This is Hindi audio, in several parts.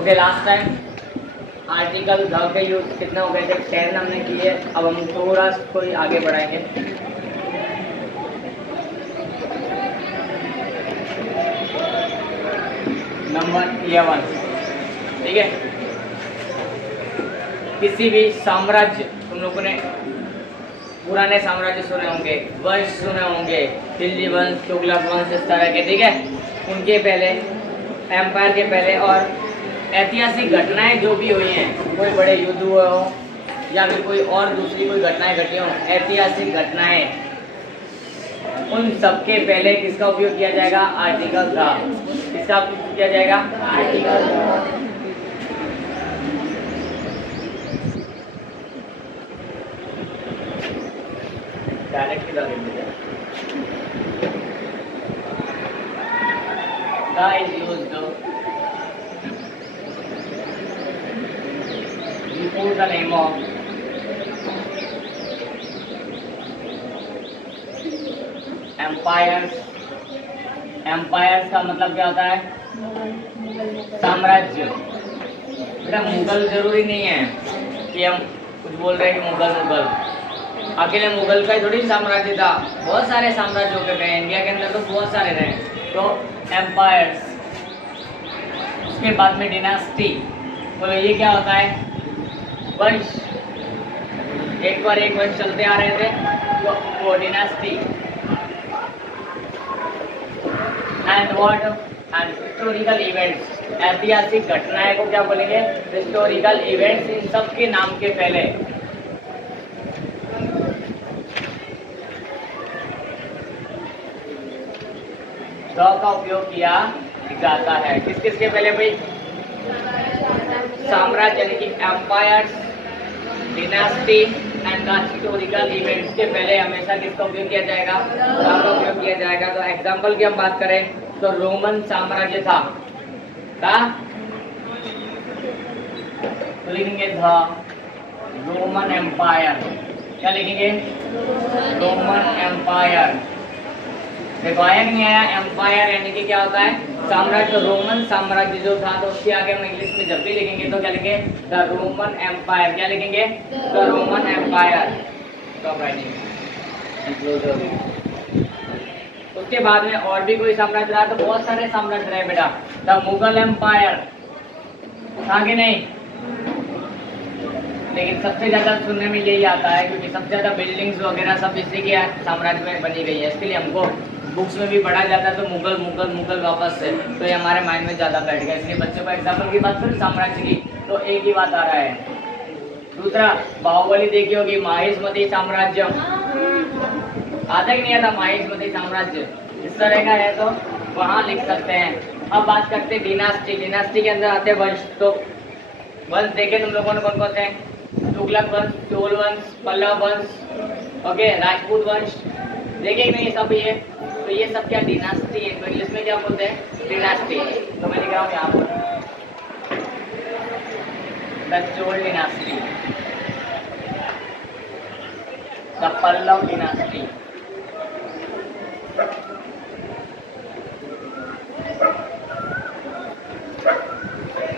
Okay, last time article the के यूज कितने हो गए थे? 10 हमने किए। अब हम थोड़ा कोई आगे बढ़ाएंगे। नंबर 11, ठीक है। किसी भी साम्राज्य, तुम लोगों ने पुराने साम्राज्य सुने होंगे, वंश सुने होंगे, दिल्ली वंश, तुगलक वंश, इस तरह के, ठीक है। उनके पहले, एम्पायर के पहले, और ऐतिहासिक घटनाएं जो भी हुई हैं, कोई बड़े युद्ध हुए हो या फिर कोई और दूसरी कोई घटनाएं घटी हो, ऐतिहासिक घटनाएं, उन सबके पहले किसका उपयोग किया जाएगा? Article the. किसका उपयोग किया जाएगा? Article the. Direct the is used before the name of empires. empires का मतलब क्या होता है? साम्राज्य। बेटा मुगल जरूरी नहीं है कि हम कुछ बोल रहे हैं कि मुगल अकेले मुगल का ही थोड़ी साम्राज्य था, बहुत सारे साम्राज्य हो गए। इंडिया के अंदर तो बहुत सारे रहे। तो एम्पायर्स, उसके बाद में डिनास्टी। बोलो ये क्या होता है? वंश, एक पर एक वंश चलते आ रहे थे, तो वो dynasty. And what? And historical events, ऐतिहासिक घटनाएं को क्या बोलेंगे? Historical events. इन सब के नाम के पहले द का उपयोग किया जाता है। किस किस के पहले भाई? साम्राज्य यानी कि empires, dynasty and the historical events के पहले हमेशा किसका उपयोग किया जाएगा? द का उपयोग किया जाएगा। तो एग्जांपल की हम बात करें तो रोमन साम्राज्य था, तो लिखेंगे द रोमन एम्पायर। क्या लिखेंगे? Roman empire. देखो आया कि नहीं आया? एम्पायर यानी कि क्या होता है? साम्राज्य। रोमन साम्राज्य जो था, तो उसके आगे हम इंग्लिश में जब भी लिखेंगे तो क्या लिखेंगे? The Roman empire. क्या लिखेंगे? The Roman empire. Stop writing. उसके बाद में और भी कोई साम्राज्य रहा? तो बहुत सारे साम्राज्य रहे बेटा। द मुगल एम्पायर था कि नहीं? लेकिन सबसे ज्यादा सुनने में यही आता है क्योंकि सबसे ज्यादा बिल्डिंग्स वगैरह सब इसी के साम्राज्य में बनी गई है, इसके लिए हमको बुक्स में भी पढ़ा जाता है। तो मुगल मुगल मुगल वापस से, तो ये हमारे माइंड में ज़्यादा बैठ गया। इसलिए बच्चों को एग्जाम्पल की बात करें साम्राज्य की, तो एक ही बात आ रहा है। दूसरा, बाहुबली देखी होगी, माहिष्मती साम्राज्य। आता ही नहीं आता माहिष्मती साम्राज्य? इस तरह का है तो वहाँ लिख सकते हैं। अब बात करते हैं डिनास्टी। डिनास्टी के अंदर आते हैं वंश। तो वंश देखे तुम लोगों ने कौन कौन से? तुगलक वंश, चोल वंश, पल्लव वंश, ओके, राजपूत वंश। देखे कि नहीं सब ये? तो ये सब क्या? डिनास्टी है। तो इंग्लिश में क्या बोलते हैं? डिनास्टी। तो मैं लिख रहा हूँ यहाँ पर the Chola dynasty, the Pallava dynasty.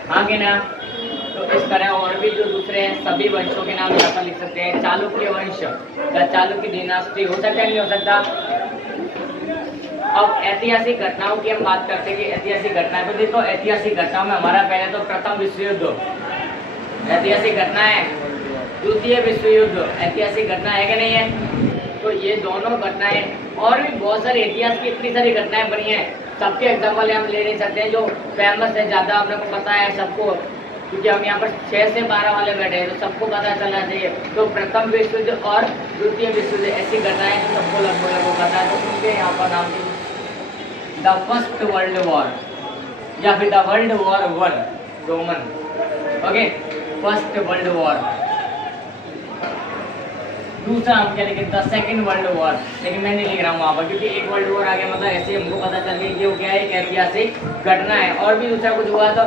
हाँ कि ना? तो इस तरह और भी जो दूसरे हैं सभी वंशों के नाम यहाँ पर लिख सकते हैं। चालुक्य वंश, द चालुक्य डिनास्टी। हो सकता है नहीं हो सकता? अब ऐतिहासिक घटनाओं की हम बात करते हैं कि ऐतिहासिक घटनाएं, तो देखो ऐतिहासिक घटनाओं में हमारा पहले तो प्रथम विश्व युद्ध ऐतिहासिक घटना है, द्वितीय विश्व युद्ध ऐतिहासिक घटना है कि नहीं है? तो ये दोनों घटनाएं और भी बहुत सारी इतिहास की इतनी सारी घटनाएं बनी हैं, सबके एग्जाम्पल हम ले नहीं सकते हैं। जो फेमस है ज़्यादा आप लोग को पता है सबको, क्योंकि हम यहाँ पर 6 से 12 वाले बैठे हैं तो सबको पता चलना चाहिए। तो प्रथम विश्व युद्ध और द्वितीय विश्व युद्ध ऐसी घटनाएं जो सबको लगभग पता है। तो उनके यहाँ पर नाम द फर्स्ट वर्ल्ड वॉर या फिर the world war 1 Roman, okay, first world war. दूसरा हम क्या लिखें? The second world war. लेकिन मैं नहीं लिख रहा हूँ वहाँ पर क्योंकि एक वर्ल्ड वॉर आ गया मतलब ऐसे हमको पता चल गया कि वो क्या है, एक ऐतिहासिक घटना है। और भी दूसरा कुछ हुआ तो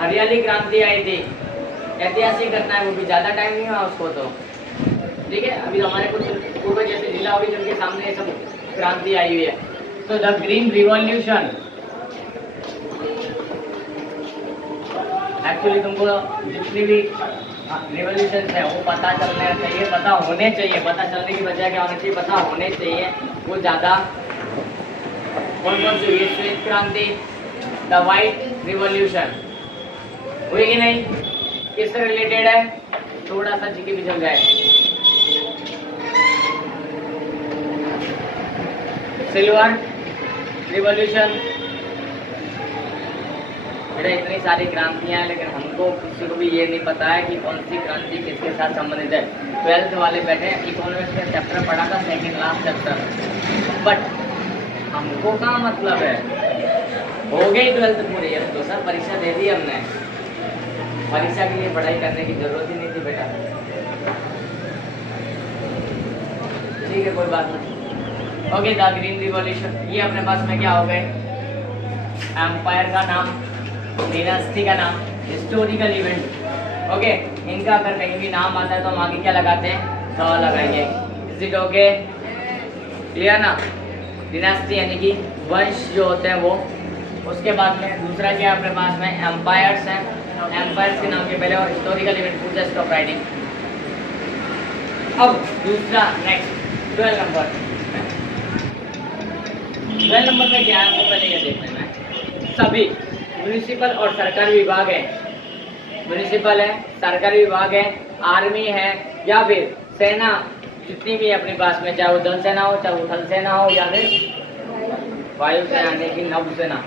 हरियाली क्रांति आई थी, ऐतिहासिक घटना है, वो भी ज़्यादा टाइम नहीं हुआ उसको। तो ठीक है, अभी हमारे कुछ पूर्व जैसे जिला होगी जिनके सामने सब क्रांति आई हुई है। तो द ग्रीन रिवॉल्यूशन, एक्चुअली तुमको जितनी भी रिवोल्यूशन है वो पता चलना चाहिए, पता होने चाहिए, पता चलने की बजाय क्या होना चाहिए, पता होने चाहिए। वो ज़्यादा कौन कौन सी हुई? श्वेत क्रांति, द वाइट रिवॉल्यूशन हुई कि नहीं? किससे रिलेटेड है? थोड़ा सा जीके भी चल जाए। Silver revolution. बेटा इतनी सारी क्रांतियां हैं, लेकिन हमको किसी को भी ये नहीं पता है कि कौन सी क्रांति किसके साथ संबंधित है। 12th वाले बैठे इकोनॉमिक्स का चैप्टर पढ़ा था, सेकंड लास्ट चैप्टर, बट हमको कहाँ मतलब है। हो गई 12th पूरी, अब तो सर परीक्षा दे दी हमने, परीक्षा के लिए पढ़ाई करने की जरूरत ही नहीं थी बेटा। ठीक है, कोई बात नहीं। ओके, द ग्रीन रिवॉल्यूशन, ये अपने पास में क्या हो गए? एम्पायर का नाम, डिनास्टी का नाम, हिस्टोरिकल इवेंट। ओके, इनका अगर कहीं भी नाम आता है तो हम आगे क्या लगाते हैं? द लगाएंगे। Is it okay? क्लियर ना? डिनास्टी यानी कि वंश जो होते हैं वो। उसके बाद में दूसरा क्या है अपने पास में? एम्पायर्स हैं। एम्पायर्स के नाम के पहले और हिस्टोरिकल इवेंट पूछा, स्टॉप राइटिंग। अब दूसरा नेक्स्ट 12 नंबर। 12 नंबर में क्या है वो पहले ये देख लेना है। सभी म्यूनिसिपल और सरकारी विभाग है, म्यूनिसिपल है, सरकारी विभाग है, आर्मी है या फिर सेना जितनी भी है अपने पास में, चाहे वो जल सेना हो, चाहे वो थल सेना हो या फिर वायु सेना यानी कि नौसेना।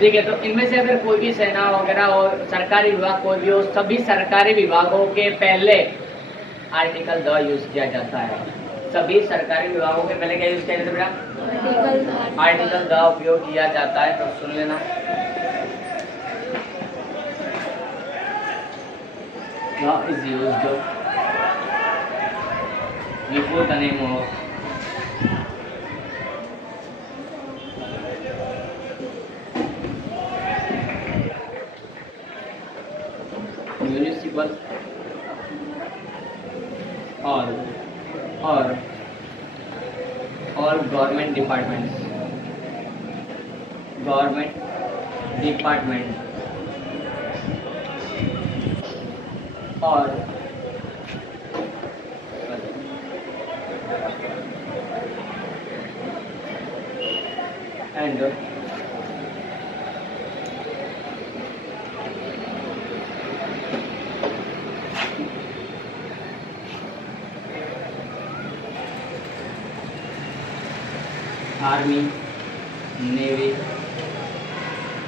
ठीक है, तो इनमें से अगर कोई भी सेना वगैरह हो, सरकारी विभाग कोई भी हो, सभी सरकारी विभागों के पहले आर्टिकल द यूज किया जाता है। सभी सरकारी विभागों के पहले क्या यूज किया जाता है बेटा? आर्टिकल द उपयोग किया जाता है। तो सुन लेना, the is used before the name of municipal or government departments, और and army, navy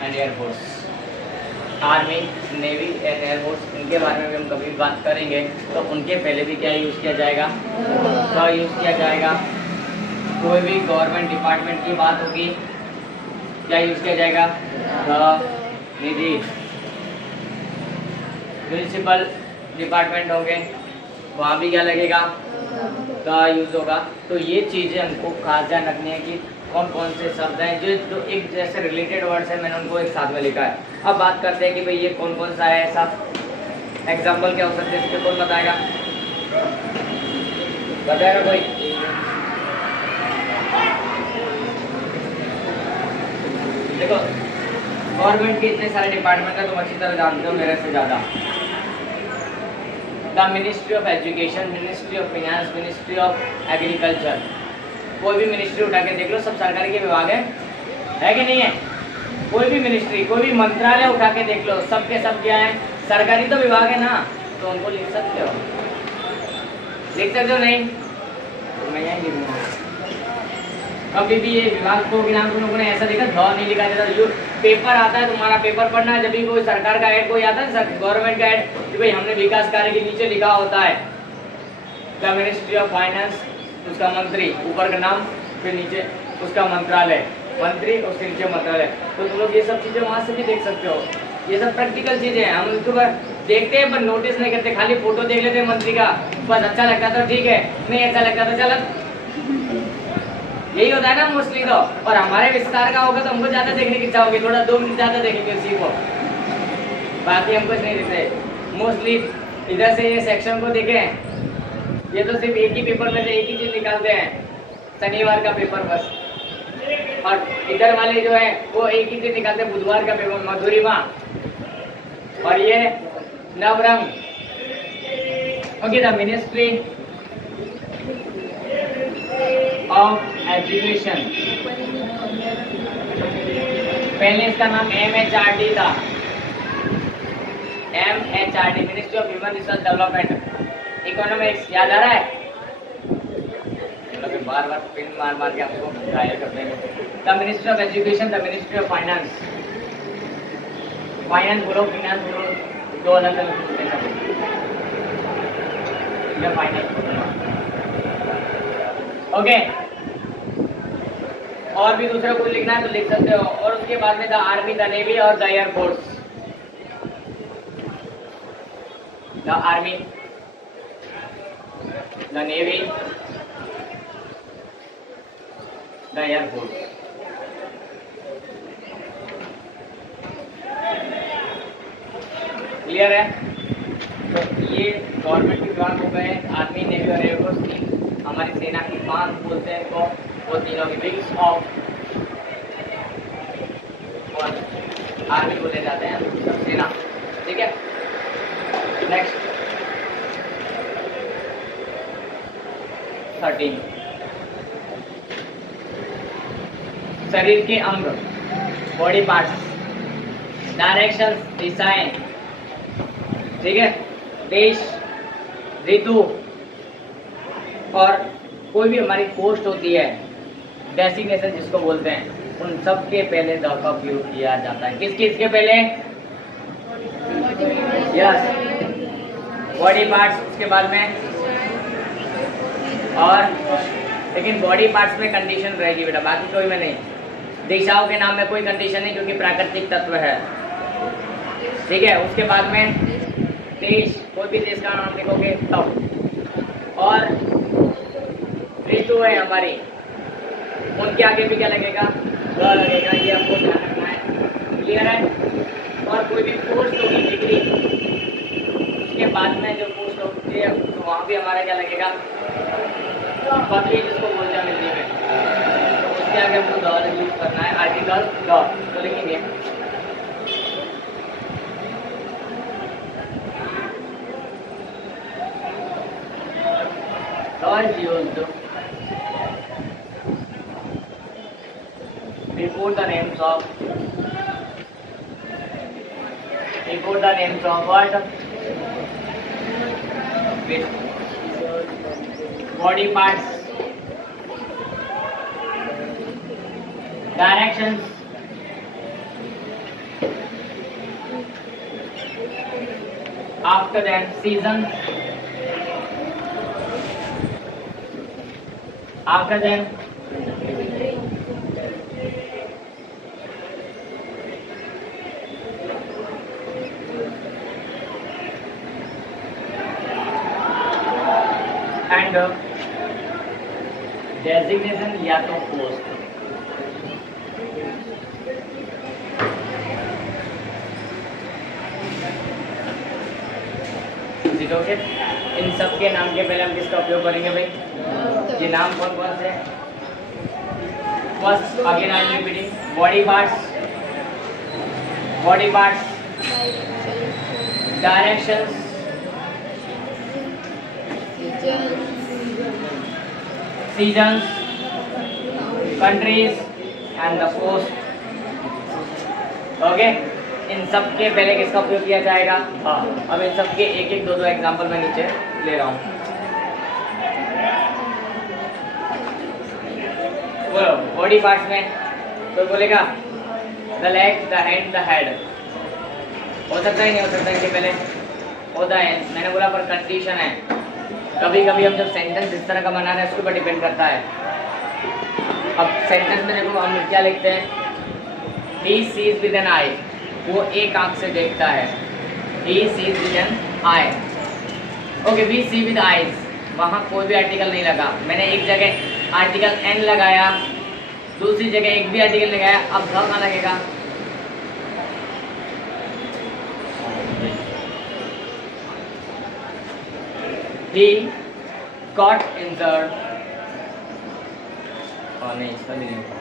and air force. Army, navy and air force, इनके बारे में भी हम कभी बात करेंगे तो उनके पहले भी क्या यूज़ किया जाएगा? क्या यूज़ किया जाएगा? कोई भी गवर्नमेंट डिपार्टमेंट की बात होगी क्या यूज़ किया जाएगा? निधि। म्यूनिसिपल डिपार्टमेंट होंगे वहाँ भी क्या लगेगा? का यूज़ होगा। तो ये चीज़ें हमको खास ध्यान रखनी है कि कौन कौन से शब्द हैं जो एक जैसे रिलेटेड वर्ड्स हैं, मैंने उनको एक साथ में लिखा है। अब बात करते हैं कि भाई ये कौन कौन सा है ऐसा। एग्जाम्पल क्या हो सकते हैं इसके, कौन बताएगा? बताएगा कोई? देखो, गवर्नमेंट के इतने सारे डिपार्टमेंट है, तुम अच्छी तरह जानते हो मेरे से ज़्यादा। The ministry of education, ministry of finance, ministry of agriculture, कोई भी मिनिस्ट्री उठा के देख लो, सब सरकारी के विभाग है कि नहीं है? कोई भी मिनिस्ट्री, कोई भी मंत्रालय उठा के देख लो, सब के सब क्या है? सरकारी तो विभाग है ना। तो उनको लिख सकते हो, लिख सकते हो नहीं? तो मैं यही लिखूंगा। कभी भी ये विभाग को भी नाम तुम लोगों ने ऐसा देखा ध नहीं लिखा जाता। जो पेपर आता है, तुम्हारा पेपर पढ़ना है, जब भी कोई सरकार का ऐड कोई आता है, गवर्नमेंट का ऐड कि भाई हमने विकास कार्य के नीचे लिखा होता है द मिनिस्ट्री ऑफ फाइनेंस, उसका मंत्री, ऊपर का नाम, फिर नीचे उसका मंत्रालय, मंत्री उसके नीचे मंत्रालय। तो तुम लोग ये सब चीज़ें वहाँ से भी देख सकते हो। ये सब प्रैक्टिकल चीज़ें हैं, हम उनको देखते हैं पर नोटिस नहीं करते, खाली फोटो देख लेते हैं मंत्री का, बस अच्छा लगता तो ठीक है, नहीं अच्छा लगता तो चलो। यही होता है ना मोस्टली तो। और हमारे विस्तार का होगा तो हमको ज़्यादा देखने की इच्छा होगी, थोड़ा 2 मिनट ज़्यादा देखेंगे उसी को, बाकी हम कुछ नहीं देखते। मोस्टली इधर से ये सेक्शन को देखें, ये तो सिर्फ एक ही पेपर में से एक ही चीज़ निकालते हैं, शनिवार का पेपर बस। और इधर वाले जो है वो एक ही चीज़ निकालते हैं, बुधवार का पेपर, मधुरिमा। और ये Navrang. Okay, the ministry of education, पहले इसका नाम MHRD था। MHRD, ministry of human resource development. Economics याद आ रहा है? चलो बार बार पिन मार मार के आपको घायल कर देंगे। The ministry of education, the ministry of finance. Finance बोलो, फाइनेंस बोलो, दो अलग अलग बोलते हैं। मैं फाइनेंस बोलूँगा। ओके, और भी दूसरा कुछ लिखना है तो लिख सकते हो। और उसके बाद में द आर्मी, द नेवी और the air force. The army, the navy, the air force. Clear है? तो ये गवर्नमेंट विभाग हो गए, आर्मी, नेवी और एयरफोर्स। तीन हमारी सेना की पांच बोलते हैं को, वो तीनों की विंग्स ऑफ आर्मी बोले जाते हैं, सब सेना। ठीक है, नेक्स्ट 13, शरीर के अंग, बॉडी पार्ट्स, डायरेक्शंस, दिशाएं। ठीक है, देश, ऋतु और कोई भी हमारी पोस्ट होती है, डेसिग्नेशन जिसको बोलते हैं, उन सब के पहले द का उपयोग किया जाता है। किस किस के पहले? यस, बॉडी पार्ट्स, उसके बाद में। और लेकिन बॉडी पार्ट्स में कंडीशन रहेगी बेटा, बाकी कोई में नहीं। दिशाओं के नाम में कोई कंडीशन नहीं क्योंकि प्राकृतिक तत्व है। ठीक है, उसके बाद में देश, कोई भी देश का नाम लिखोगे तब। और ऋतु है हमारी, उनके आगे भी क्या लगेगा? ग लगेगा, ये आपको ध्यान रखना है। क्लियर है? और कोई भी पोस्ट होगी, डिग्री, उसके बाद में जो पोस्ट होती है तो वहाँ भी हमारा क्या लगेगा? पदवी, जिसको बोलते हैं हिंदी में। तो उसके आगे हमको द यूज करना है, आर्टिकल द। तो लिखेंगे used before the names of what? Body parts, directions, after that seasons, after that and designation या तो पोस्ट। लिखोगे इन सब के नाम के पहले हम किसका उपयोग करेंगे भाई? ये नाम कौन कौन से? First, again I am repeating, body parts, directions, seasons, countries and the post. Okay, इन सब के पहले किसका उपयोग किया जाएगा? हाँ। अब इन सब के एक एक दो दो एग्जांपल मैं नीचे ले रहा हूँ। बोलो बॉडी पार्ट्स में तो बोलेगा the leg, the hand, the head. हो सकता ही नहीं हो सकता इनके पहले होता है, मैंने बोला पर कंडीशन है। कभी कभी हम जब सेंटेंस इस तरह का बना रहे हैं उसके ऊपर डिपेंड करता है। अब सेंटेंस में देखो हम क्या लिखते हैं? He sees with an eye, वो एक आंख से देखता है। He sees with an eye. Okay, we see with eyes, वहाँ कोई भी आर्टिकल नहीं लगा। मैंने एक जगह आर्टिकल n लगाया, दूसरी जगह एक भी आर्टिकल लगाया, अब ध कहाँ लगेगा? He got injured. और नहीं, इसका भी नहीं होगा।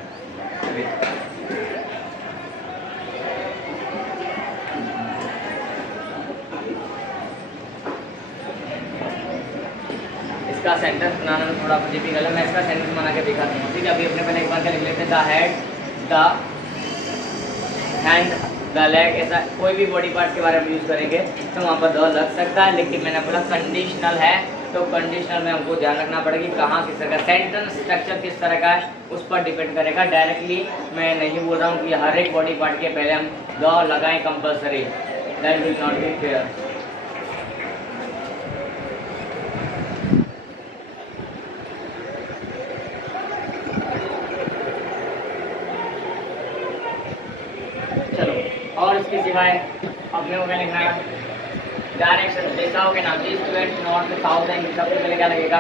इसका सेंटेंस बनाना में थोड़ा डिफिकल्ट है, मैं इसका सेंटेंस बना के दिखाता हूँ। ठीक है, अभी अपने पहले एक बार क्या लिख लेते हैं, the head, the hand, the leg, ऐसा कोई भी बॉडी पार्ट के बारे में यूज़ करेंगे तो वहाँ पर द लग सकता है, लेकिन मैंने बोला कंडीशनल है तो कंडीशनल में हमको ध्यान रखना पड़ेगा कि कहाँ किस तरह का सेंटेंस स्ट्रक्चर किस तरह का है उस पर डिपेंड करेगा। डायरेक्टली मैं नहीं बोल रहा हूँ कि हर एक बॉडी पार्ट के पहले हम द लगाएं compulsory, that will not be fair. चलो, और इसके सिवाय अपने को क्या लिखना है, डायरेक्शन दिशाओं के नाम, east west north south and, सबसे पहले क्या लगेगा,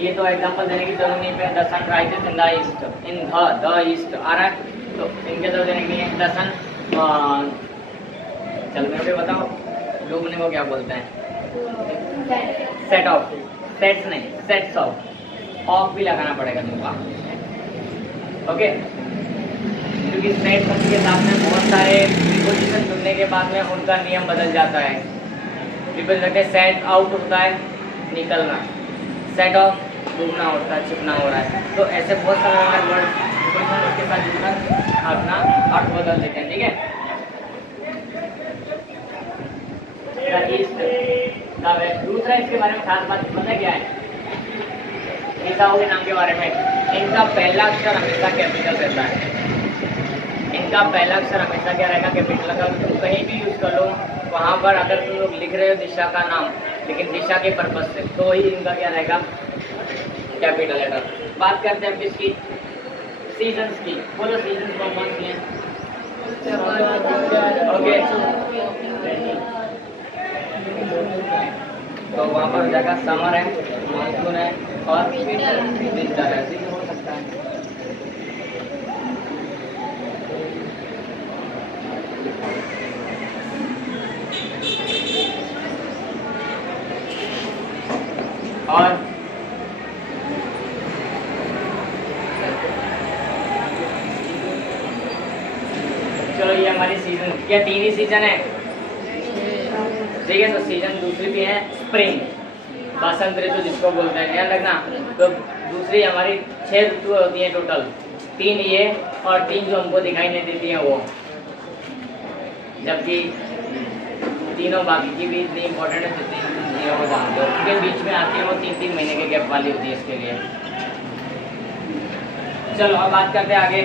ये तो एग्जांपल देने की जरूरत नहीं है, the sun rises in the east, in the east आ रहा है तो इनके तो देने की है, द सन, चलो मेरे को बताओ डूबने को क्या बोलते हैं, सेट ऑफ, सेट्स नहीं सेट्स ऑफ भी लगाना पड़ेगा तुमको, ओके, क्योंकि सेट के साथ में बहुत सारे प्रीपोजिशन चुनने के बाद में उनका नियम बदल जाता है। प्रीपोजिशन कहते हैं सेट आउट होता है निकलना, सेट ऑफ डूबना होता है, छिपना हो रहा है, तो ऐसे बहुत सारे वर्ड प्रीपोजिशन उसके साथ जुड़कर अपना अर्थ बदल देते हैं। ठीक है, दूसरा इसके बारे में खास बात पता क्या है, दिशाओं के नाम के बारे में, इनका पहला अक्षर हमेशा कैपिटल रहता है, इनका पहला अक्षर हमेशा क्या रहेगा, कैपिटल का। तुम कहीं भी यूज कर लो वहाँ पर अगर तुम लोग लिख रहे हो दिशा का नाम, लेकिन दिशा के पर्पज से, तो ही इनका क्या रहेगा, कैपिटल लेटर। बात करते हैं किसकी, सीजन्स की, बोलो सीजन्स कौन कौन सी हैं, ओके, तो वहाँ पर जगह समर है, मानसून है और विंटर है, हो सकता है। और चलो ये हमारी सीजन, क्या 3 ही सीजन है, ठीक है, तो सीजन दूसरी भी है स्प्रिंग, बसंत ऋतु जिसको बोलते हैं, ध्यान रखना। तो दूसरी हमारी 6 ऋतु होती हैं टोटल, 3 ये और 3 जो हमको दिखाई नहीं देती हैं वो, जबकि तीनों बाकी की भी इतनी इंपॉर्टेंट है जितनी हो जानते हो, क्योंकि बीच में आती है वो 3-3 महीने के गैप वाली होती है इसके लिए। चलो अब बात करते हैं आगे,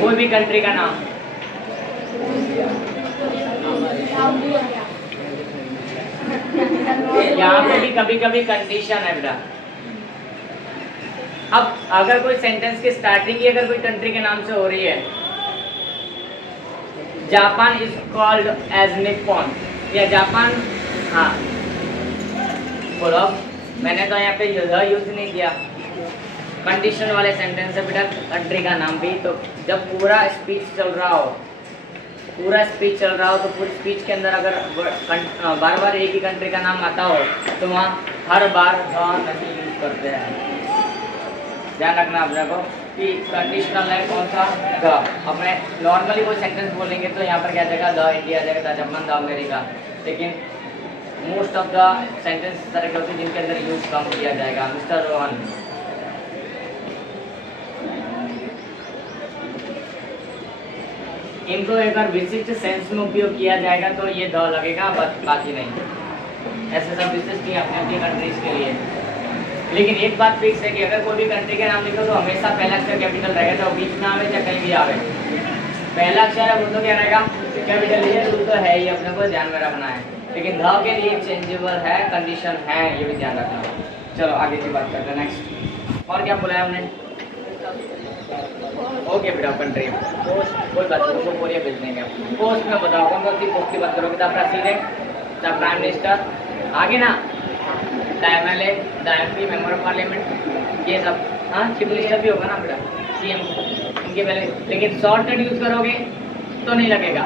कोई भी कंट्री का नाम, यहाँ पे भी कभी कभी कंडीशन है बेटा। अब अगर कोई सेंटेंस की स्टार्टिंग ही अगर कोई कंट्री के नाम से हो रही है, Japan is called as Nippon, या जापान, हाँ बोलो, मैंने तो यहाँ पे यूज नहीं किया, कंडीशन वाले सेंटेंस है बेटा, कंट्री का नाम भी। तो जब पूरा स्पीच चल रहा हो, पूरा स्पीच चल रहा हो, तो पूरी स्पीच के अंदर अगर बार बार एक ही कंट्री का नाम आता हो तो वहाँ हर बार नहीं यूज करते हैं। ध्यान रखना अपने को कि कंडीशनल है कौन सा, द। अपने नॉर्मली कोई सेंटेंस बोलेंगे तो यहाँ पर क्या जाएगा, द इंडिया जाएगा, द जापान, द अमेरिका, लेकिन मोस्ट ऑफ द सेंटेंस इस तरह के होते हैं जिनके अंदर यूज कम किया जाएगा। मिस्टर रोहन, इनको अगर विशिष्ट सेंस में उपयोग किया जाएगा तो ये द लगेगा, बाकी नहीं। ऐसे सब विशिष्ट ही अपनी अपनी कंट्रीज के लिए। लेकिन एक बात फिक्स है कि अगर कोई भी कंट्री के नाम लिखो तो हमेशा पहला अक्षर कैपिटल रहेगा, तो बीच में आवे या कहीं भी आवे, पहला अक्षर है वो तो क्या रहेगा, कैपिटल है, वो तो है ही, अपने को ध्यान में रखना है। लेकिन ध के लिए चेंजेबल है, कंडीशन है, ये भी ध्यान रखना। चलो आगे की बात करते हैं, नेक्स्ट। और क्या बोला है हमने, ओके बेटा, कंट्री कोई बात नहीं, उसको कोरिया भेज देंगे। पोस्ट में बताओ कौन कौन सी पोस्ट की बात करोगे, the president, the prime minister, आगे ना the MLA, the MP, member of parliament, ये सब। हाँ, चीफ मिनिस्टर भी होगा ना बेटा, सीएम, इनके पहले। लेकिन शॉर्टकट यूज करोगे तो नहीं लगेगा,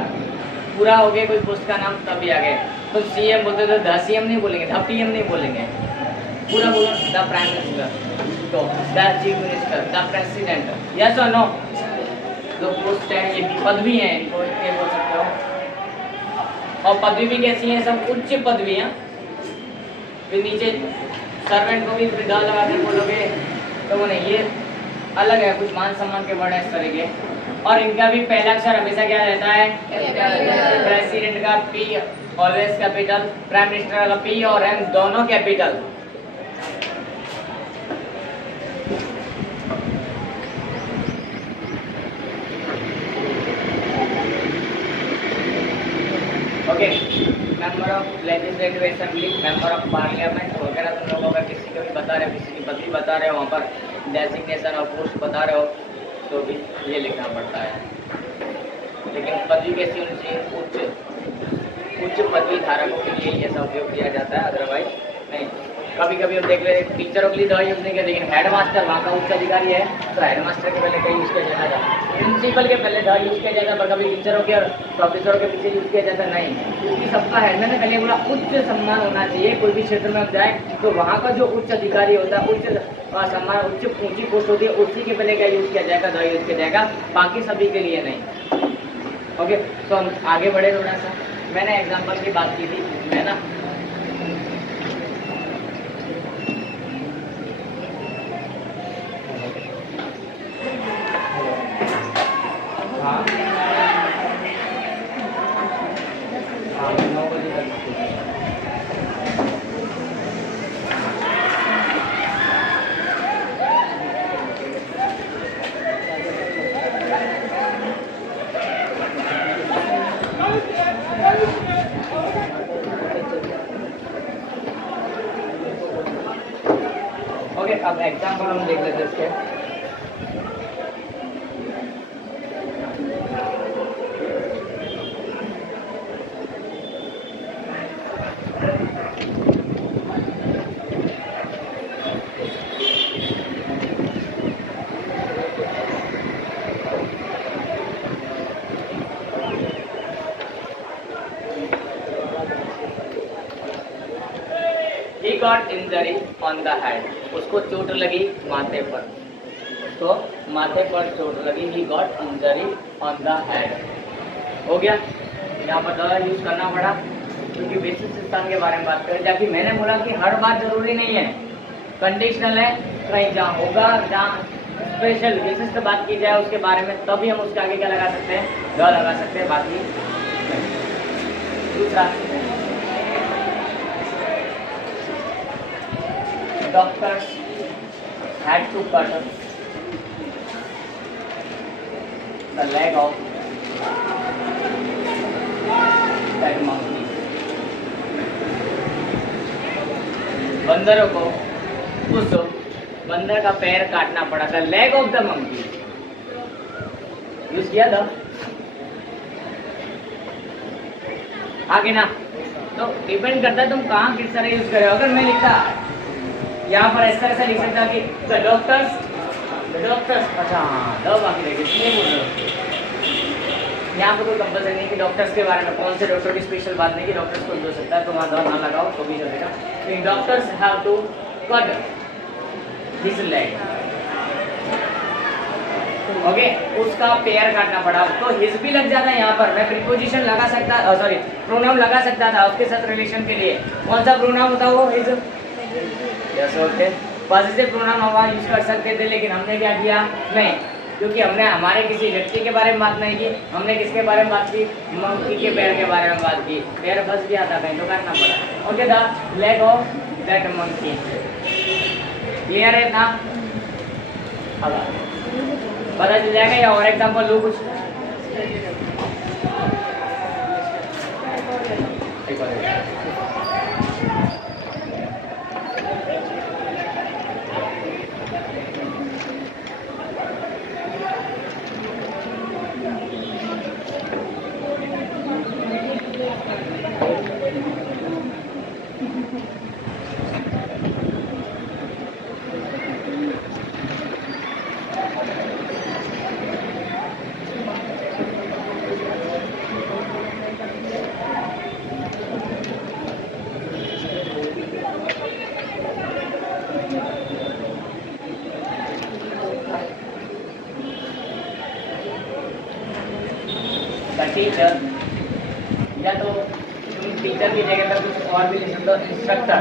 पूरा हो गया कोई पोस्ट का नाम तभी आ गए। तो सीएम बोलते तो द सीएम नहीं बोलेंगे, द पीएम नहीं बोलेंगे, पूरा बोलो द प्राइम मिनिस्टर, तो the chief minister, the president, yes और नो। जो पोस्ट है ये पद भी हैं, इनको ये बोल सकते हो। और पदवी भी कैसी है, सब उच्च पदवियाँ। फिर नीचे सर्वेंट को भी द लगा के बोलोगे तो वो नहीं, ये अलग है, कुछ मान सम्मान के वर्ड है इस तरह के। और इनका भी पहला अक्षर हमेशा क्या रहता है, प्रेसिडेंट का P always capital, prime minister का पी और एम दोनों capital. Okay, member of legislative assembly, member of parliament वगैरह तुम लोग अगर किसी को भी बता रहे हो, किसी की पदवी बता रहे हो, वहाँ पर डेजिग्नेशन और पोस्ट बता रहे हो तो भी ये लिखना पड़ता है। लेकिन पदवी कैसी होनी चाहिए, उच्च पदवी धारकों के लिए ये सब उपयोग किया जाता है, अदरवाइज नहीं। कभी कभी हम देख रहे हैं टीचरों के लिए दवा यूज नहीं किया, लेकिन हेडमास्टर वहाँ का उच्च अधिकारी है तो हेडमास्टर के पहले कहीं यूज किया जाता था, प्रिंसिपल के पहले दवा यूज किया जाता, पर कभी टीचरों के और प्रोफेसरों के पीछे यूज किया जाता नहीं, क्योंकि सबका है। मैंने पहले बोला उच्च सम्मान होना चाहिए। कोई भी क्षेत्र में हम जाए तो वहाँ का जो उच्च अधिकारी होता है, उच्च सम्मान, ऊंची पोस्ट होती है, उसी के पहले क्या यूज किया जाएगा, दवा यूज किया जाएगा, बाकी सभी के लिए नहीं। ओके, तो हम आगे बढ़े थोड़ा सा। मैंने एग्जाम्पल की बात की थी है ना, ओके। अब एग्जाम्पल हम देख लेते हैं इसके। He got injury on the head, उसको चोट लगी माथे पर, तो माथे पर चोट लगी, he got injury on the head। हो गया, यहाँ पर दवा यूज करना पड़ा क्योंकि विशिष्ट स्थान के बारे में बात करें। जबकि मैंने बोला कि हर बात जरूरी नहीं है, कंडीशनल है, कहीं जहाँ होगा, जहाँ स्पेशल विशिष्ट बात की जाए उसके बारे में, तभी हम उसके आगे क्या लगा सकते हैं, द लगा सकते हैं, बाकी दूसरा doctors had to cut the leg of that monkey। बंदरों को उस बंदर का पैर काटना पड़ा था, leg of the monkey use किया था, आगे ना। तो डिपेंड करता है तुम कहाँ किस तरह यूज कर रहे हो। अगर मैं लिखता यहाँ पर इस तरह से लिख सकता कि द डॉक्टर्स, अच्छा हाँ द बाकी रहेगी, इसलिए बोल रहे हो। यहाँ पर कोई कंपल्सरी नहीं कि डॉक्टर्स के बारे में, कौन से डॉक्टर की स्पेशल बात नहीं कि डॉक्टर्स को हो सकता है, तो वहाँ द ना लगाओ तो भी चलेगा। लेकिन doctors have to cut this leg, okay, उसका पैर काटना पड़ा, तो हिज भी लग जाता है यहाँ पर। मैं प्रीपोजिशन लगा सकता, सॉरी प्रोनाउन लगा सकता था उसके साथ रिलेशन के लिए। कौन सा प्रोनाउन होता है वो, his. Yes, okay, positive pronoun हम यूज कर सकते थे, लेकिन हमने क्या किया, नहीं, क्योंकि हमने हमारे किसी व्यक्ति के बारे में बात नहीं की, हमने किसके बारे में बात की, मंकी के पैर के बारे में बात की। पैर फंस गया था कहीं तो काटना पड़ा। Okay, the leg of that monkey, clear है ना? अब पता चल जाएगा या और एग्जांपल लो कुछ। टीचर या तो टीचर की जगह पर कुछ और भी लिख सकते हो, इंस्ट्रक्टर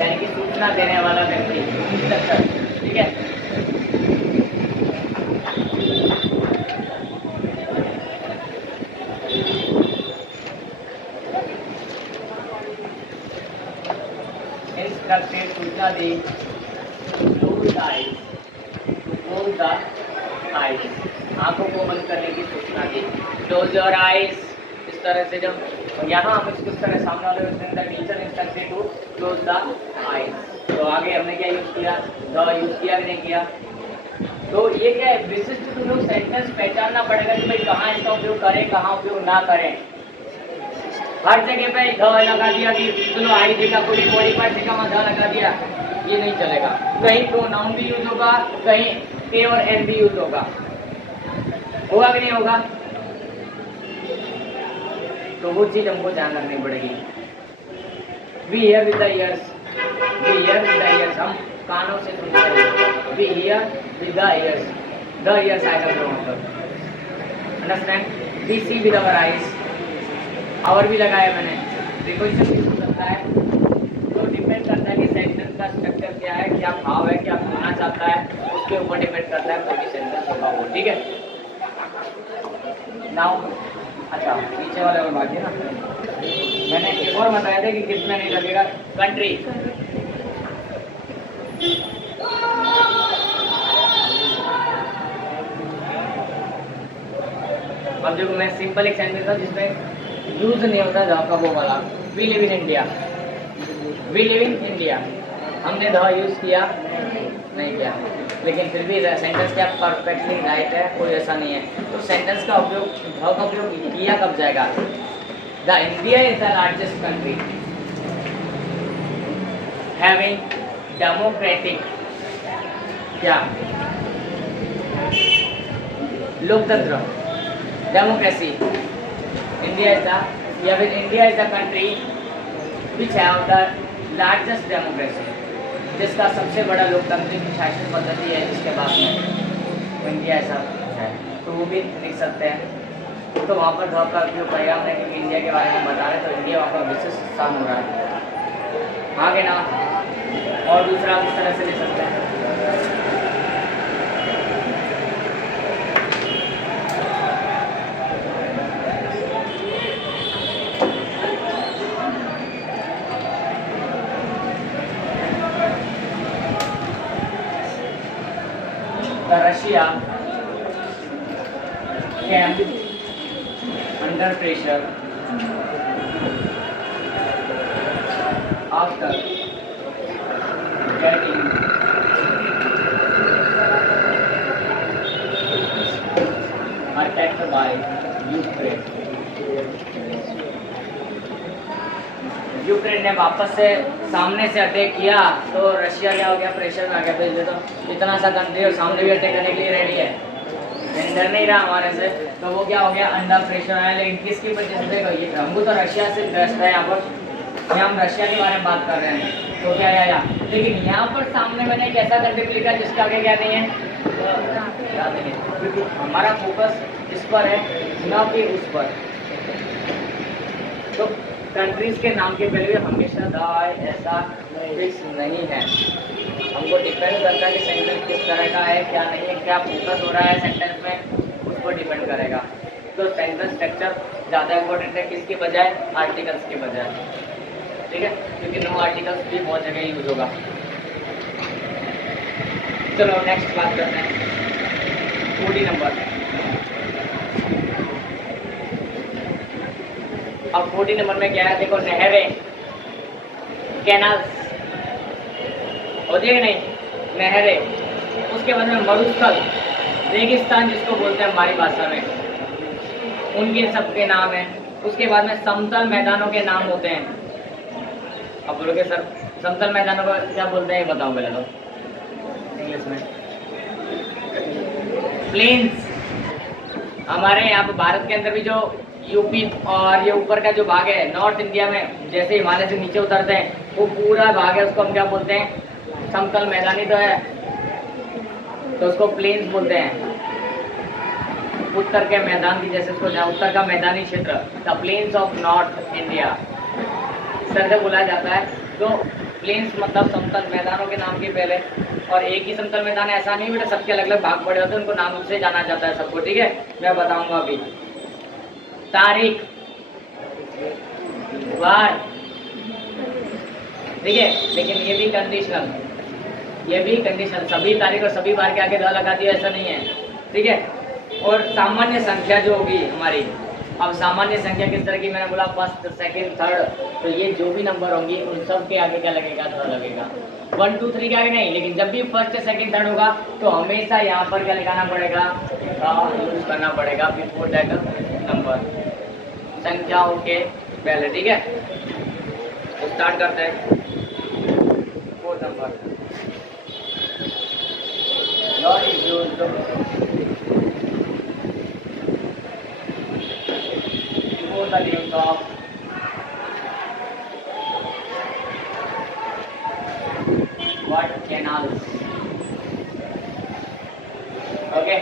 यानी कि सूचना देने वाला व्यक्ति, इंस्ट्रक्टर। ठीक है, इंस्ट्रक्टेड सूचना दी, close eyes, close the eyes, आंखों को बंद करने की सूचना दी, क्लोज योर आइज। इस तरह से जब यहाँ हम इसको इस तरह सामने वाले teacher instructed to close the eyes, तो आगे हमने क्या यूज किया, द यूज किया कि नहीं किया। तो ये क्या है, विशिष्ट तुम लोग सेंटेंस पहचानना पड़ेगा कि भाई कहाँ इसका उपयोग करें, कहाँ उपयोग ना करें। हर जगह पे ध लगा दिया कि चलो आई देखा पूरी बॉडी पार्ट देखा वहाँ ध लगा दिया, ये नहीं चलेगा। कहीं प्रोनाउन भी यूज होगा, कहीं ए और एन भी यूज होगा कि नहीं होगा, तो वो चीज हमको ध्यान रखनी पड़ेगी। We hear with the ears, we hear with the ears, हम कानों से सुनते हैं। We hear with the ears, the ears आएगा जो मतलब, understand. We see with our eyes, और भी लगाया मैंने, प्रीपोजिशन भी हो सकता है, तो डिपेंड करता है कि सेंटेंस का स्ट्रक्चर क्या है, क्या भाव है, क्या होना चाहता है, उसके ऊपर डिपेंड करता है कोई भी सेंटेंस होगा वो। ठीक है, नाउ अच्छा पीछे वाले और बाकी ना, मैंने एक और बताया था कि किसमें नहीं लगेगा, कंट्री। अब देखो मैं सिंपल एक सेंटेंस था जिसमें यूज नहीं होता द का, वो वाला, we live in India, we live in India, हमने द यूज किया नहीं किया, लेकिन फिर भी सेंटेंस क्या परफेक्टली राइट है, कोई ऐसा नहीं है। तो सेंटेंस का उपयोग, द का उपयोग किया कब जाएगा, the India is the largest country having democratic, क्या लोकतंत्र, डेमोक्रेसी। इंडिया इज द, या फिर India is the country which have the largest democracy, जिसका सबसे बड़ा लोकतांत्रिक शासन पद्धति है जिसके बाद में, इंडिया ऐसा है, तो वो भी लिख सकते हैं। तो वहाँ पर ध का उपयोग करेगा हमने, क्योंकि इंडिया के बारे में बता रहे हैं, तो इंडिया वहाँ पर विशिष्ट स्थान हो रहा है। आगे ना, और दूसरा हम इस तरह से ले सकते हैं, Russia came under pressure after getting attacked by Ukraine. Ukraine ने वापस से सामने से अटैक किया, तो रशिया क्या हो गया, प्रेशर में आ गया। फिर तो इतना सा कंट्री और सामने भी अटैक करने के लिए रेडी है, डर नहीं रहा हमारे से, तो वो क्या हो गया, अंडर प्रेशर आया। लेकिन किसकी वजह से, ये हमको तो रशिया से बेस्ट है, यहाँ पर हम रशिया के बारे में बात कर रहे हैं, तो क्या आया। लेकिन यहाँ पर सामने मैंने एक ऐसा कंट्री लिखा जिसका आगे क्या नहीं है, क्योंकि हमारा फोकस इस पर है न कि उस पर। तो कंट्रीज के नाम के पहले हमेशा द ऐसा फिक्स नहीं है, हमको डिपेंड करता है कि सेंटेंस किस तरह का है, क्या नहीं है, क्या फोकस हो रहा है सेंटेंस में, उस पर डिपेंड करेगा। तो सेंटेंस स्ट्रक्चर ज़्यादा इम्पोर्टेंट है किसके बजाय, आर्टिकल्स के बजाय। ठीक है, क्योंकि नो आर्टिकल्स भी बहुत जगह यूज होगा। चलो नेक्स्ट बात करते हैं, 40 नंबर। अब 40 नंबर में क्या है, देखो नहरें, कैनाल्स होती है कि नहीं, नहरें, उसके बाद में मरुस्थल, रेगिस्तान जिसको बोलते हैं हमारी भाषा में, उनके सबके नाम हैं। उसके बाद में समतल मैदानों के नाम होते हैं। अब बोलोगे सर समतल मैदानों को क्या बोलते हैं, बताओ पहले तो इंग्लिश में। प्लेन्स, हमारे यहाँ पर भारत के अंदर भी जो यूपी और ये ऊपर का जो भाग है नॉर्थ इंडिया में, जैसे हिमालय से नीचे उतरते हैं वो पूरा भाग है, उसको हम क्या बोलते हैं, समतल मैदानी तो है, तो उसको प्लेन्स बोलते हैं। उत्तर के मैदान की जैसे उसको उत्तर का मैदानी क्षेत्र, the plains of north India, तरह से बुलाया जाता है। तो प्लेन्स मतलब समतल मैदानों के नाम के पहले, और एक ही समतल मैदान है ऐसा नहीं बेटा, सबके अलग अलग भाग पड़े होते हैं, उनको नाम से जाना जाता है सबको, ठीक है। मैं बताऊंगा अभी। तारीख, वार, ठीक है। लेकिन ये भी कंडीशनल, ये भी कंडीशन, सभी तारीख और सभी बार के आगे ध लगा दिया ऐसा नहीं है, ठीक है। और सामान्य संख्या जो होगी हमारी, अब सामान्य संख्या किस तरह की, मैंने बोला फर्स्ट सेकंड थर्ड, तो ये जो भी नंबर होंगी उन सब के आगे क्या लगेगा, ध लगेगा। 1 2 3 के आगे नहीं, लेकिन जब भी फर्स्ट सेकंड थर्ड होगा तो हमेशा यहाँ पर क्या लगाना पड़ेगा, यूज करना पड़ेगा बिफोर दैट नंबर, संख्याओं के पहले, ठीक है। तो स्टार्ट करते हैं। 4 number, Lord is used before the names of what canals, okay.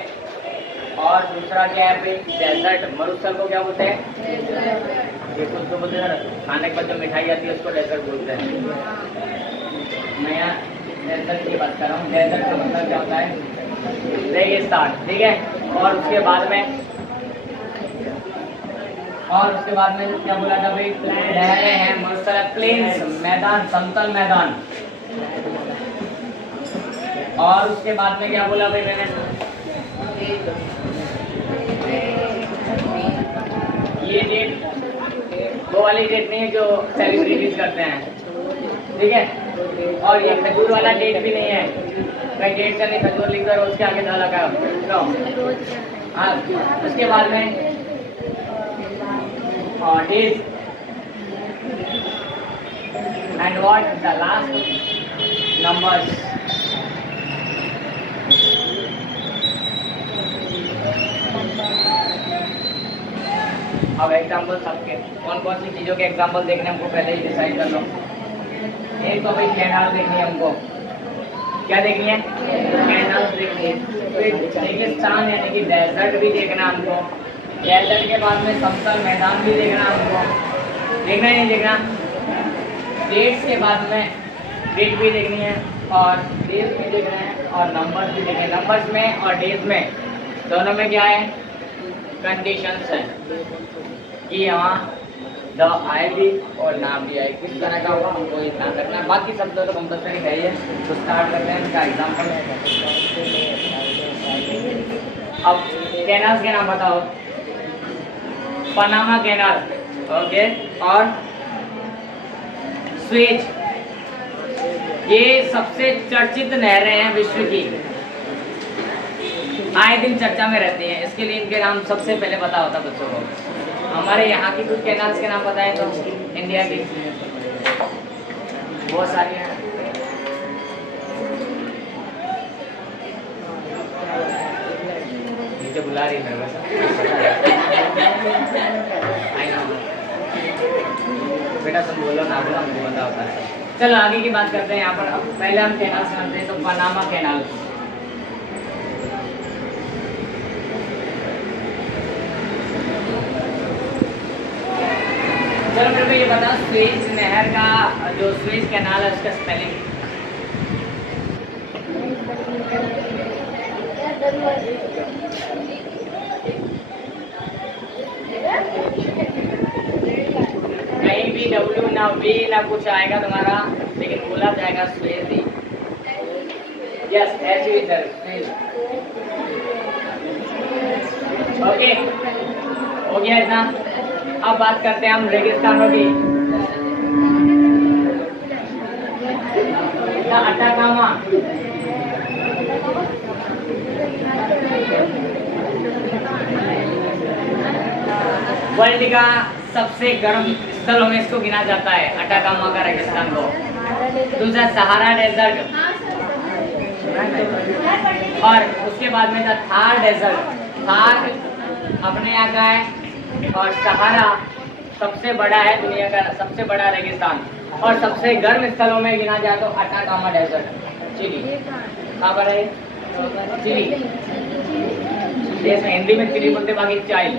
और दूसरा क्या है भाई, डेजर्ट, मरुस्थल को क्या बोलते हैं, ये कुछ तो बोलते हैं खाने के बाद जो मिठाई आती है उसको डेजर्ट बोलते हैं। मैं यहाँ डेजर्ट की बात कर रहा हूँ। डेजर्ट का मतलब क्या होता है, रेगिस्तान, ठीक है। और उसके बाद में क्या बोला था भाई, लहरें हैं, मरुस्थल, प्लेन्स मैदान, समतल मैदान। और उसके बाद में क्या बोला भाई मैंने, ये डेट वो वाली डेट नहीं है जो सेलिब्रिटीज करते हैं, ठीक है। और ये खजूर वाला डेट भी नहीं है, कहीं डेट से नहीं खजूर लिख दो उसके आगे डाला का तो। हाँ, उसके बाद में days and what the last numbers. अब एग्जाम्पल सबके, कौन कौन सी चीज़ों के एग्जाम्पल देखने हमको पहले ही डिसाइड कर लो। एक तो भाई कैनाल देखनी है हमको, क्या देखनी है, कैनाल देखनी है। तो रेगिस्तान यानी कि डेजर्ट भी देखना हमको, डेजर्ट के बाद में समतल मैदान भी देखना हमको, देखना ही नहीं देखना। डेट्स के बाद में डेट भी देखनी है और डेज भी देखना है और नंबर्स भी देखने हैं। नंबर्स में और डेज में दोनों में क्या है, कंडीशंस है कि यहाँ द आएगी और नाम भी आएगी, किस तरह का होगा हमको ये ध्यान रखना है। बाकी सब तो कंपल्सरी है ही है। तो स्टार्ट करते हैं इसका एग्जाम्पल। अब कैनाल्स के नाम बताओ, पनामा कैनाल, ओके, और स्वेज, ये सबसे चर्चित नहरें हैं विश्व की, आए दिन चर्चा में रहती हैं, इसके लिए इनके नाम सबसे पहले पता होता बच्चों को। हमारे यहाँ की कुछ कैनाल्स के नाम बताएं तो, इंडिया की बहुत सारी हैं। नीचे बुला रही है बेटा, सब बोलो ना, बोलो हमको पता होता है। चलो आगे की बात करते हैं। यहाँ पर अब पहले हम कैनाल से जानते हैं, तो पनामा कैनाल, चलो मेरे को ये बता, स्वेज नहर का जो स्वेज कैनाल है उसका स्पेलिंग। कहीं भी डब्ल्यू ना वी ना कुछ आएगा तुम्हारा, लेकिन बोला जाएगा स्वेज ही। यस, ऐसे ही सर, ओके, हो गया इतना। अब बात करते हैं हम रेगिस्तानों की। अटाकामा, वर्ल्ड का सबसे गर्म स्थलों में इसको गिना जाता है, अटाकामा का रेगिस्तान को। दूसरा सहारा डेजर्ट, और उसके बाद में था थार डेजर्ट। थार अपने यहाँ का है, और सहारा सबसे बड़ा है, दुनिया का सबसे बड़ा रेगिस्तान। और सबसे गर्म स्थलों में गिना जाए तो अटाकामा डेजर्ट, चिली। कहाँ पर है, चिली देश में। हिंदी में चिली बोलते, बाकी चाइल्ड,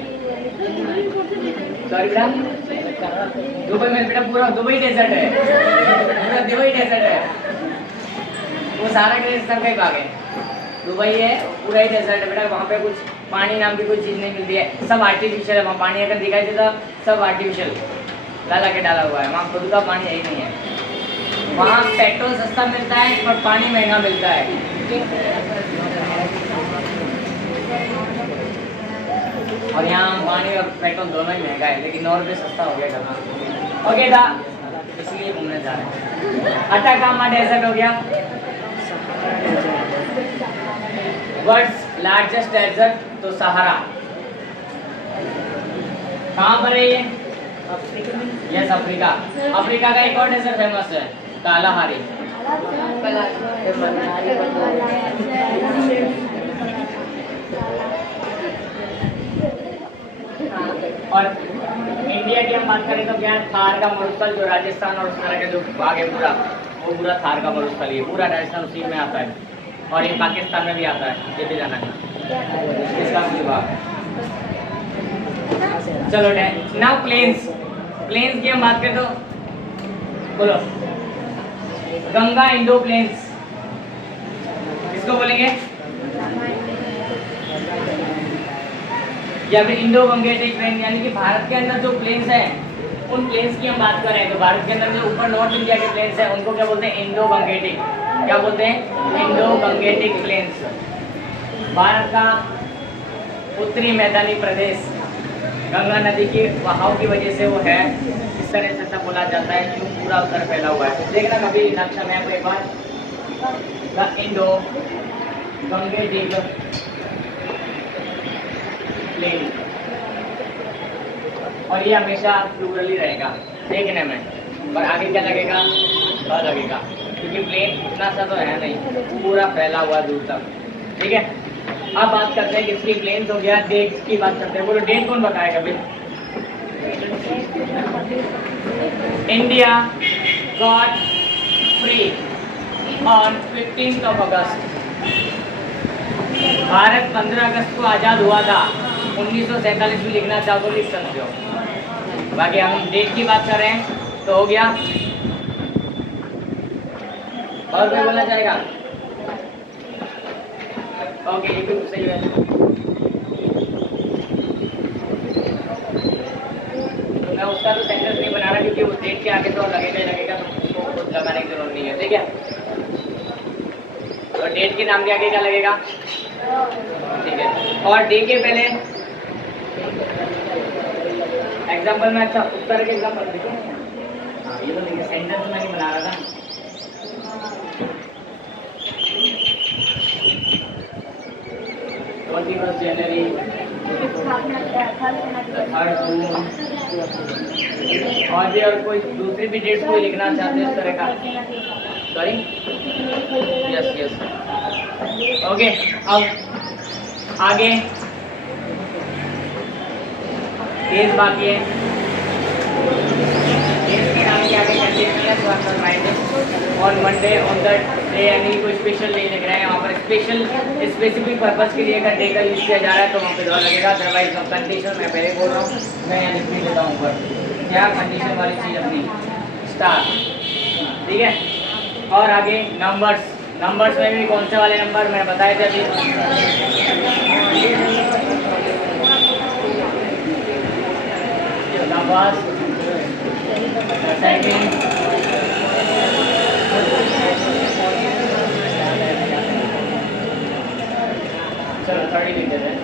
सॉरी सर, दुबई में बेटा पूरा दुबई डेजर्ट है, पूरा दुबई डेजर्ट है, वो सारा ग्रेस सब कहीं भागे। दुबई है पूरा ही डेजर्ट है बेटा, वहाँ पे कुछ पानी नाम की कोई चीज़ नहीं मिलती है, सब आर्टिफिशियल है। वहाँ पानी अगर दिखाई देता सब आर्टिफिशियल ला के डाला हुआ है, वहाँ खुद का पानी यही नहीं है। वहाँ पेट्रोल सस्ता मिलता है पर पानी महंगा मिलता है। और यहाँ पानी और पेट्रोल दोनों ही महंगा है, लेकिन 9 रुपये सस्ता हो गया करना। ओके था, इसलिए घूमने जा रहे हैं। अटाकामा डेजर्ट हो गया, वर्ल्ड्स लार्जेस्ट डेजर्ट तो सहारा। कहाँ पर है ये? Yes Africa. अफ्रीका का एक और डेजर्ट फेमस है, कालाहारी। और इंडिया की हम बात करें तो क्या थार का मरुस्थल, जो राजस्थान और उस तरह के जो भाग है पूरा, वो पूरा थार का मरुस्थल, ये पूरा राजस्थान उसी में आता है। और ये पाकिस्तान में भी आता है, ये भी जाना है इसका पूरी भाग। चलो नाउ प्लेन्स। प्लेन्स की हम बात करें तो बोलो, गंगा इंडो प्लेन्स इसको बोलेंगे, या फिर इंडो गंगेटिक प्लेन, यानी कि भारत के अंदर जो प्लेन्स हैं उन प्लेन्स की हम बात कर रहे हैं। तो भारत के अंदर जो ऊपर नॉर्थ इंडिया के प्लेन्स हैं उनको क्या बोलते हैं? Indo Gangetic. क्या बोलते हैं? Indo Gangetic planes. भारत का उत्तरी मैदानी प्रदेश गंगा नदी के बहाव की वजह से वो है, इस तरह से सब बोला जाता है, क्यों पूरा उत्तर फैला हुआ है। देखना कभी नक्शा में आपको एक बार, द इंडो गंगेटिक प्लेन, और ये हमेशा प्लूरल ही रहेगा देखने में, पर आगे क्या लगेगा? ब लगेगा, क्योंकि प्लेन इतना सा तो है नहीं, पूरा फैला हुआ दूर तक। ठीक है, अब बात करते हैं किसकी? प्लेन्स हो गया। डेट की बात करते हैं, बोलो डेट कौन बताएगा भाई? India got free on 15th of August। Bharat 15 अगस्त को आज़ाद हुआ था। 1947 भी लिखना चाहो तो लिख सकते हो। बाकी हम डेट की बात कर रहे हैं तो हो गया, और कोई बोलना चाहेगा? ओके, ये भी सही है। तो मैं उसका तो सेंटेंस नहीं बना रहा, क्योंकि वो डेट के आगे तो लगेगा ही लगेगा, तो उसको कुछ लगाने की जरूरत नहीं है। ठीक है, तो डेट के नाम के आगे क्या लगेगा? ठीक है, और डे के पहले एग्जाम्पल में, अच्छा उत्तर के एग्जाम्पल देखो। हाँ, ये तो देखिए सेंटेंस मैं नहीं बना रहा था। 21 जनवरी, 3rd जून, और भी और कोई दूसरी भी डेट्स कोई लिखना चाहते हैं इस तरह का? Sorry, yes yes, okay. अब आगे डेज बाकी है, डेज के नाम के आगे on Monday on the day, यानी कोई स्पेशल डे लग रहा है यहाँ पर, स्पेशल स्पेसिफिक पर्पस के लिए अगर डे का यूज़ किया जा रहा है तो वहाँ पे दौर लगेगा। अदरवाइज कंडीशन मैं पहले बोल रहा हूँ, मैं यहाँ लिख भी देता हूँ ऊपर क्या कंडीशन वाली चीज़ अपनी, स्टार। ठीक है, और आगे नंबर्स। नंबर्स में भी कौन से वाले नंबर मैं बताए थे अभी? फर्स्ट, सेकंड, चलो 30 लिख देते हैं।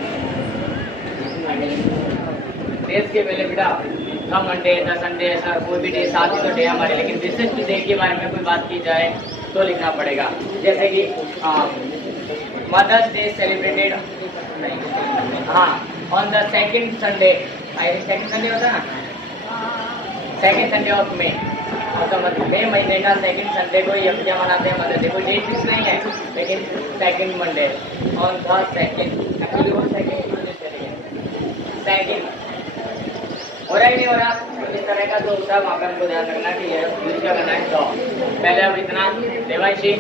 डेज के पहले बेटा द मंडे, द संडे, ऐसा कोई भी डे, साथ ही तो डे हमारे, लेकिन विशिष्ट डे के बारे में कोई बात की जाए तो लिखना पड़ेगा। जैसे कि मदर्स डे सेलिब्रेटेड, हाँ, on the second Sunday, second Sunday होता है ना, सेकंड संडे ऑफ मे, तो मई महीने का सेकंड संडे को ये क्या मनाते हैं? Mother day. कोई डेट फिक्स नहीं है, लेकिन second Monday on the second, actually वो सेकंड हो रहा ही नहीं हो रहा, इस तरह का जो होता है वहाँ पर हमको ध्यान रखना कि ये यूज क्या करना है। तो पहले अब इतना देवांशी